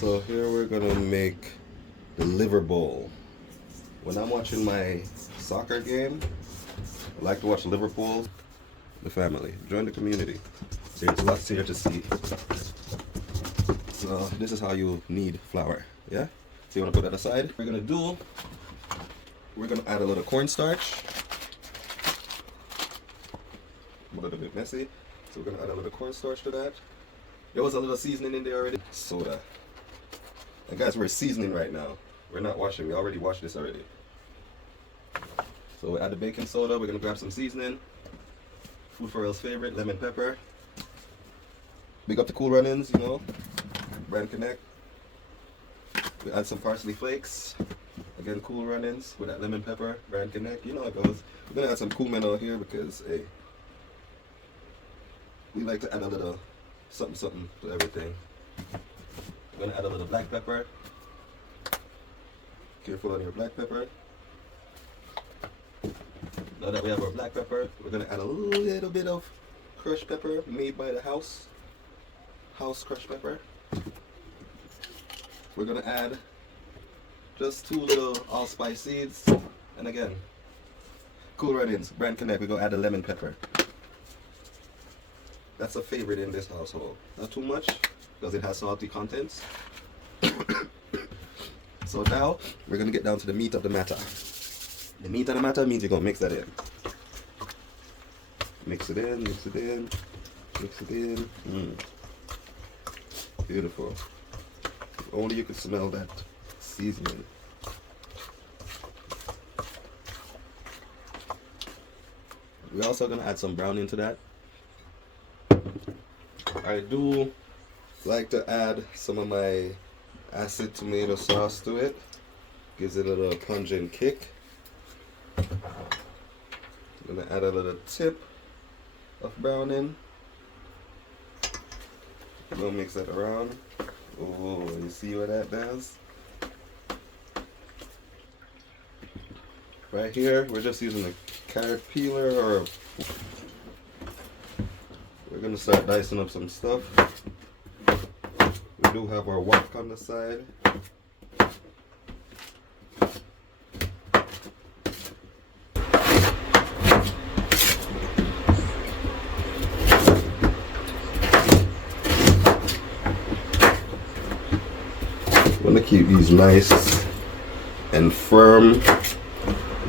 So here we're gonna make the liver bowl. When I'm watching my soccer game, I like to watch Liverpool. The family, join the community. There's lots here to see. So this is how you need flour. Yeah. So you wanna put that aside. We're gonna add a little cornstarch. A little bit messy. So we're gonna add a little cornstarch to that. There was a little seasoning in there already. Soda. And guys, we're seasoning right now. We're not washing. We already washed this already. So we add the baking soda. We're gonna grab some seasoning. Food for L's favorite, lemon pepper. Big up the Cool Runnings, you know. Brand Connect. We add some parsley flakes. Again, Cool Runnings with that lemon pepper. Brand Connect. You know how it goes. We're gonna add some Cool Menno here because hey, we like to add a little something to everything. We're gonna add a little black pepper. Careful on your black pepper. Now that we have our black pepper, we're gonna add a little bit of crushed pepper made by the house crushed pepper. We're gonna add just 2 little allspice seeds, and again, Cool Runnings, Brand Connect. We're gonna add a lemon pepper. That's a favorite in this household. Not too much, because it has salty contents. So now, we're going to get down to the meat of the matter. The meat of the matter means you're going to mix that in. Mix it in, mix it in, mix it in. Beautiful. If only you could smell that seasoning. We're also going to add some browning to that. I do like to add some of my acid tomato sauce to it. Gives it a little pungent kick. I'm gonna add a little tip of browning. We'll mix that around. Oh, you see what that does? Right here, we're just using a carrot peeler or we're gonna start dicing up some stuff. We do have our wok on the side. I'm gonna keep these nice and firm,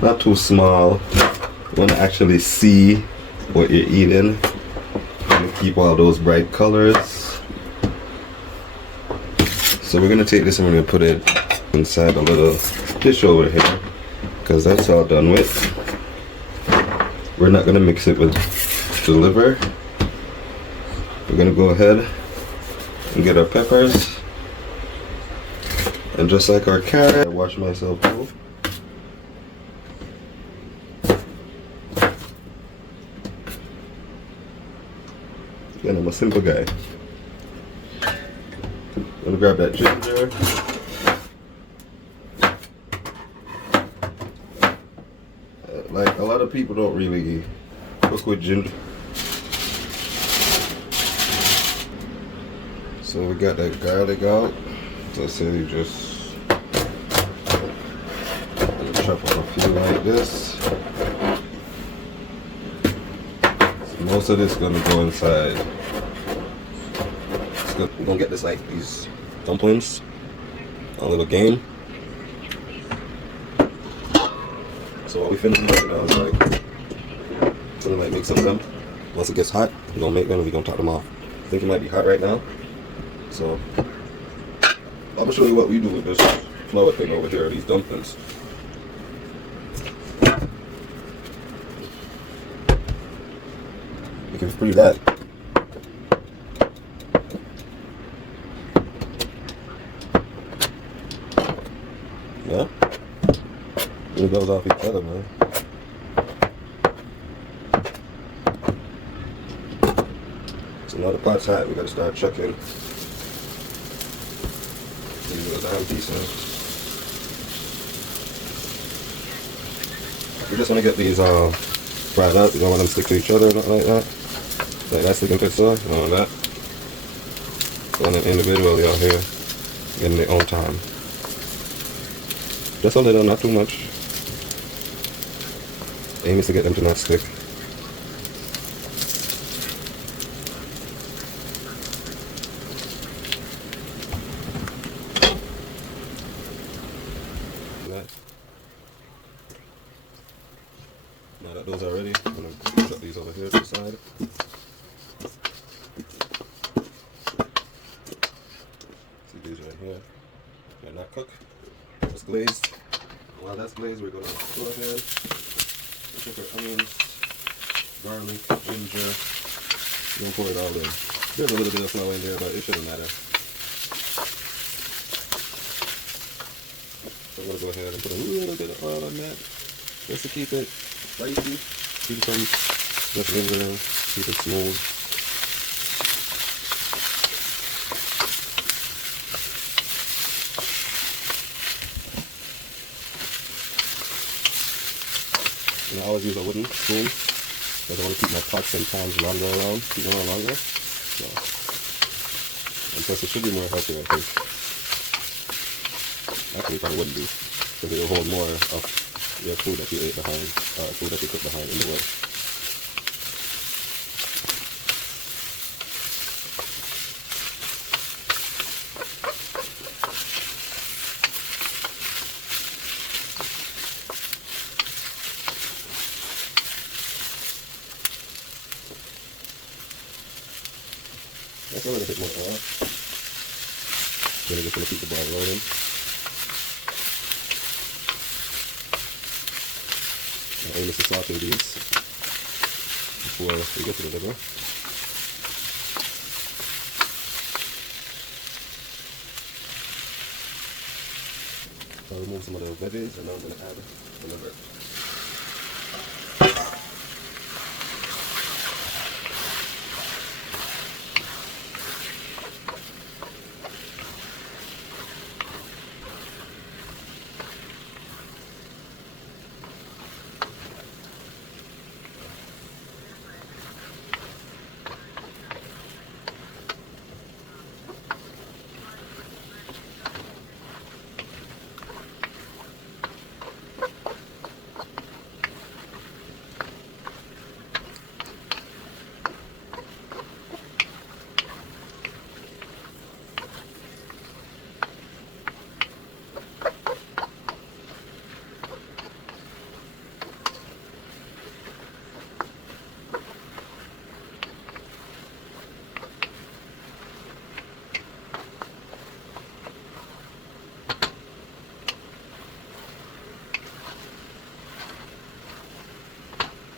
not too small. You wanna actually see what you're eating. Keep all those bright colors. So we're gonna take this and we're gonna put it inside a little dish over here because that's all done with. We're not gonna mix it with the liver. We're gonna go ahead and get our peppers, and just like our carrot, I wash myself too. Again, I'm a simple guy. I'm gonna grab that ginger. Like a lot of people don't really cook with ginger. So we got that garlic out. So I said you just chop up a few like this. So most of this is gonna go inside. We're gonna get this like these dumplings, a little game. So while we finish making those, like, gonna like make some of them. Once it gets hot, we're gonna make them and we're gonna top them off. I think it might be hot right now. So I'm gonna show you what we do with this flour thing over here, these dumplings. You can free that. Yeah? It goes off each other, man. So now the pot's hot, we gotta start chucking these little dime pieces. We just wanna get these fried up. You don't want them to stick to each other or nothing like that. Like that sticking to the sauce, all that. Going in individually out here. in their own time. Just a little, not too much. Aim is to get them to not stick. Now that those are ready, I'm going to drop these over here to the side. See, these are in here. They're not cooked. It's glazed. While that's glazed, we're going to go ahead and cook our onions, garlic, ginger. We're going to pour it all in. There's a little bit of flour in there, but it shouldn't matter. So I'm going to go ahead and put a little bit of oil on that just to keep it spicy, keep it from just lingering, keep it smooth. And I always use a wooden spoon because I want to keep my pots and pans longer around, keep them around longer. So, and plus it should be more healthy, I think. Actually, it probably wouldn't be because it will hold more of your food that you ate behind, food that you cooked behind in the way. That's a little bit more oil. Then I'm just going to keep the ball rolling. My aim is to saute these before we get to the liver. I'll remove some of the veggies and now I'm going to add the liver.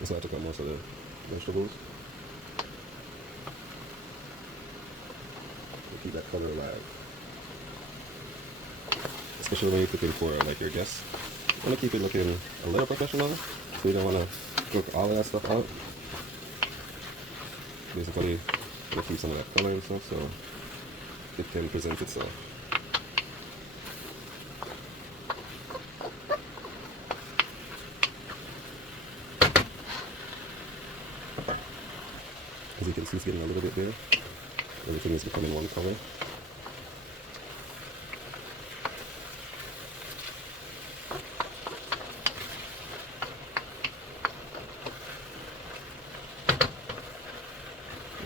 So I took out most of the vegetables. To keep that color alive. Especially when you're cooking for like your guests. You want to keep it looking a little professional. So you don't want to cook all of that stuff out. Basically, you want to keep some of that color and stuff so it can present itself. As you can see, it's getting a little bit there. Everything is becoming one color.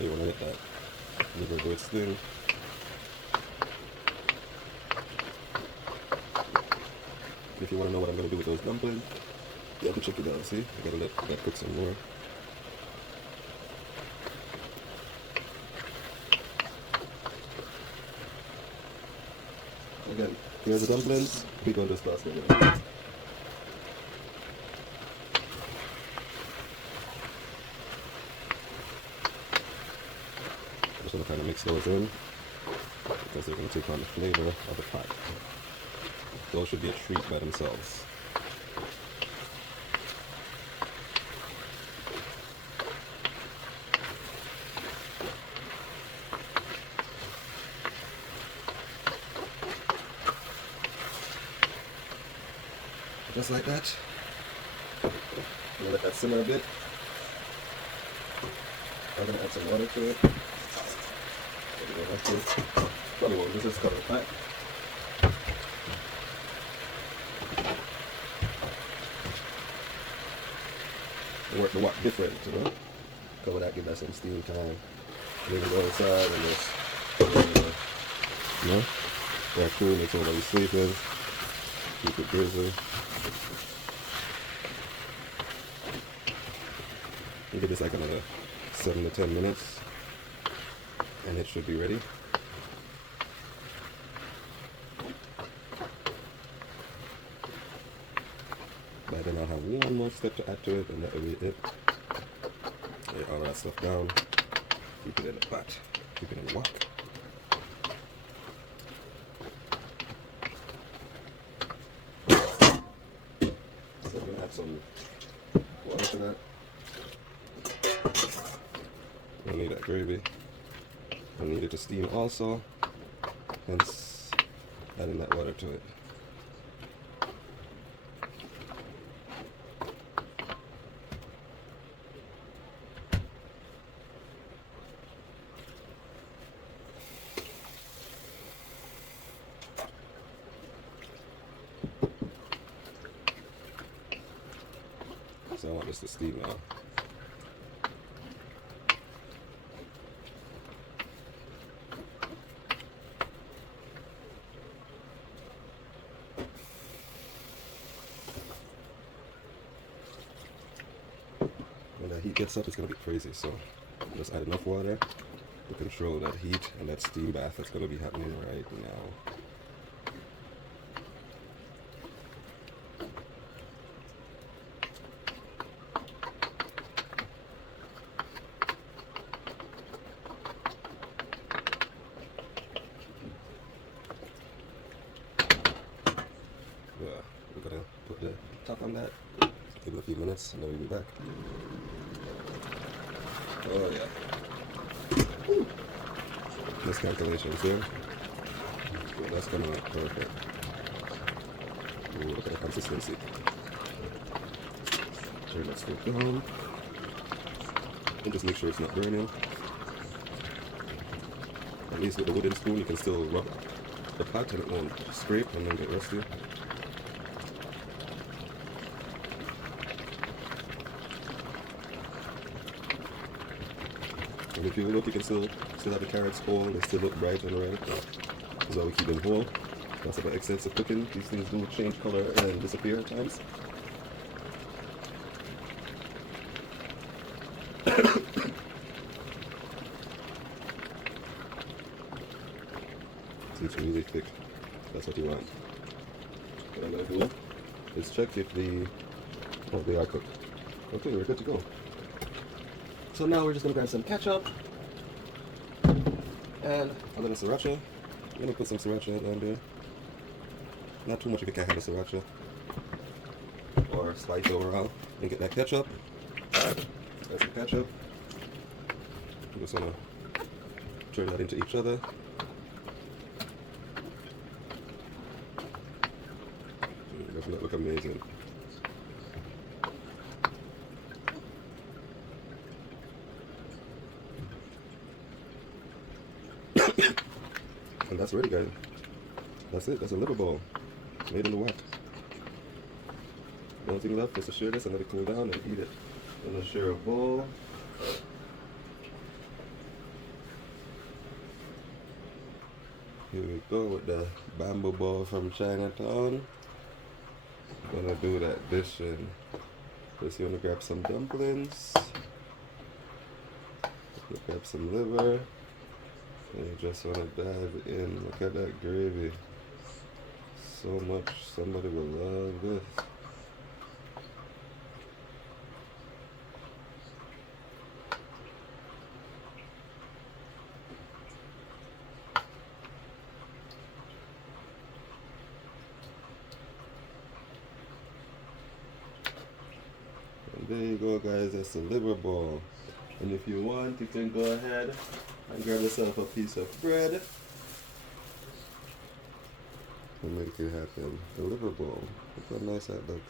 You want to let that liver do its thing. If you want to know what I'm going to do with those dumplings, you have to check it out. See, I got to let that cook some more. Again, here's the dumplings. We're going to start again. I'm just going to kind of mix those in because they're going to take on the flavor of the pot. Those should be a treat by themselves. Just like that. I'm gonna let that simmer a bit. I'm gonna add some water to it. Probably won't, this is cover the pot. work the wok different, you know. Cover that, give that some steam time. Leave it go inside and just, you know, yeah, cool, make sure nobody's sleeping. Keep it busy. You give this like another 7 to 10 minutes and it should be ready. By then I'll have one more step to add to it and that will be it. Lay all that stuff down. Keep it in the pot. Keep it in the wok. So I'm gonna add some water to that. I need that gravy. I need it to steam also, hence adding that water to it. So I want this to steam now. When that heat gets up, it's going to be crazy, so just add enough water to control that heat and that steam bath that's going to be happening right now. We're going to put the top on that, give it a few minutes, and then we'll be back. Oh yeah. Woo. Miscalculations here. Yeah, that's coming out perfect. Ooh, look at the consistency. Turn that stuff down. And just make sure it's not burning. At least with the wooden spoon you can still rub the pot and it won't scrape and then get rusty. And if you look, you can still have the carrots whole, they still look bright and red. That's why we keep them whole. That's about extensive cooking. These things do change color and disappear at times. So it's really thick. That's what you want. What I'm going to do is check if they are cooked. Okay, we're good to go. So now we're just going to grab some ketchup and a little sriracha. I'm going to put some sriracha down there. Not too much if you can't have the sriracha. Or spice overall. And get that ketchup. That's the ketchup. I'm just going to turn that into each other. Doesn't that look amazing? And that's ready, guys. That's it. That's a liver bowl made in the wok. The only thing left is to share this and let it cool down and eat it. I'm gonna share a bowl. Here we go with the bamboo bowl from Chinatown. Gonna do that dish and first you wanna grab some dumplings. Grab some liver. And you just want to dive in. Look at that gravy. So much. Somebody will love this. And there you go, guys. That's the liver ball. And if you want, you can go ahead and grab yourself a piece of bread and make it happen. A liver bowl. Look how nice that looks.